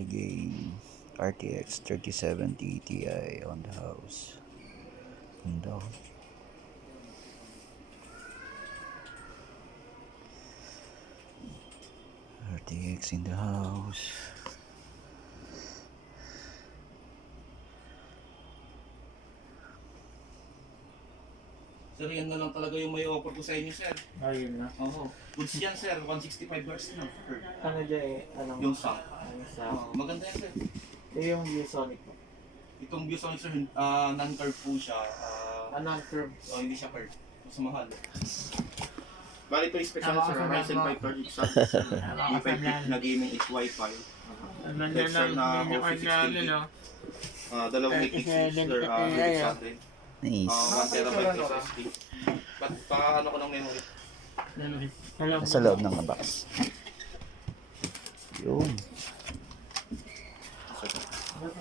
high gain RTX 3070 Ti on the house. Ganda. RTX in the house. Sir, yan na lang talaga yung may offer ko sa inyo, sir. Ayun na. Oo. Goods yan, sir. 165 Hz na. Ano dyan eh? Anong, Yung sound. ano sa... Maganda yan, sir. yung ViewSonic po. Itong ViewSonic, sir, non-curve po siya. Anong curve? Hindi siya curve. Mas mahal. Bali ito yung special, sir. Ryzen 5 30 B550 na gaming is Wi-Fi. Sir, na 460 dalawang 8 gigs, sir. Sa atin. Nice. 1 terabyte SSD. Paano ko ng memory? Nasa loob ng box. Yun. 600.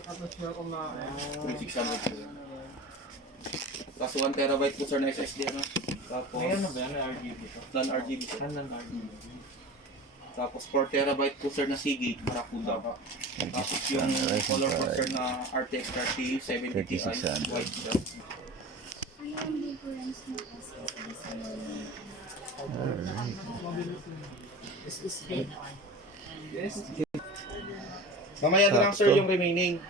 Tapos 1 terabyte po, sir, na SSD. Tapos, Ano ba yan? RGB to? non-RGB, sir. RGB. Tapos 4 terabyte po, sir, na Seagate para Kuda. Tapos yung color po, sir, na RTX 3070 Ti 3600. white siya. Ano ang difference ng SSD sa Mamaya na lang, sir, yung remaining.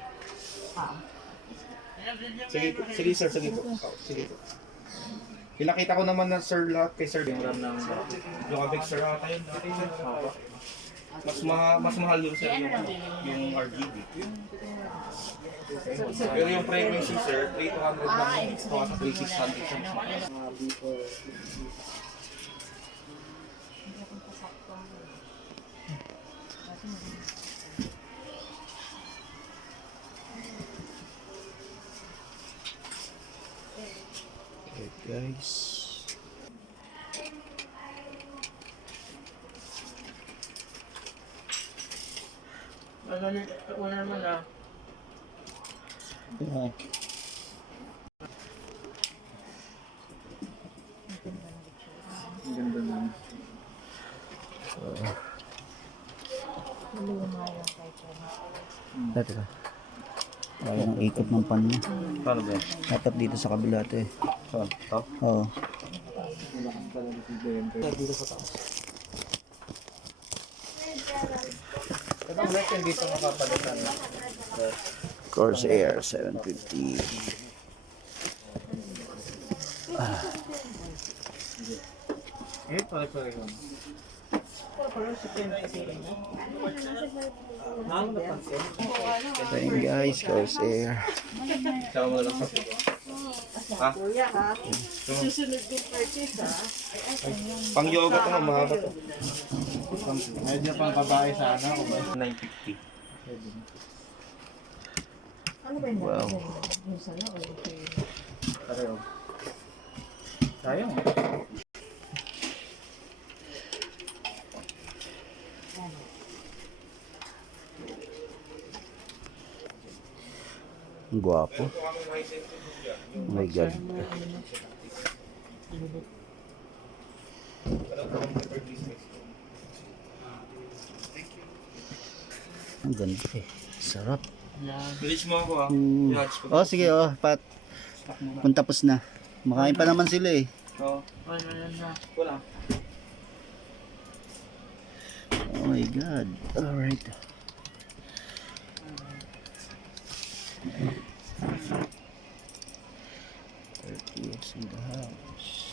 Sige, sir, sige po. Sige po. Pinakita ko naman na, sir, lahat kay sir. Yung RAM ng yung Avex, sir. Mas mahal yung, sir, yung RGB. Pero yung frequency, sir, 3200 lang yung sa 3600 siya. Okay, guys. Wala naman ah. Yeah. Ang ganda naman. Dati ka. Kaya ang ikot ng pan niya. Paano ba? Dapat dito sa kabila ito eh. Saan? Ito? Oo. Malakas talaga si BMP. Dito sa taas. Ito ang black dito makapalitan. Corsair 750. Pare-pare yun. So yun guys, Corsair. Saka mo na lang sa Kuya ha, susunod yung purchase ha. pang yoga to, mahaba to. Medyo pang babae sana ako ba? 950. Ano ba yung Wow. yung sana o yung Pareho. Sayang. Ang gwapo. Oh my God. Ang ganda eh. Sarap. Bilis mo ako, ha? Oh sige oh, Pat. Kung tapos na. Makain pa naman sila eh. Oo. Wala. Oh my God. Alright. RTX in the house.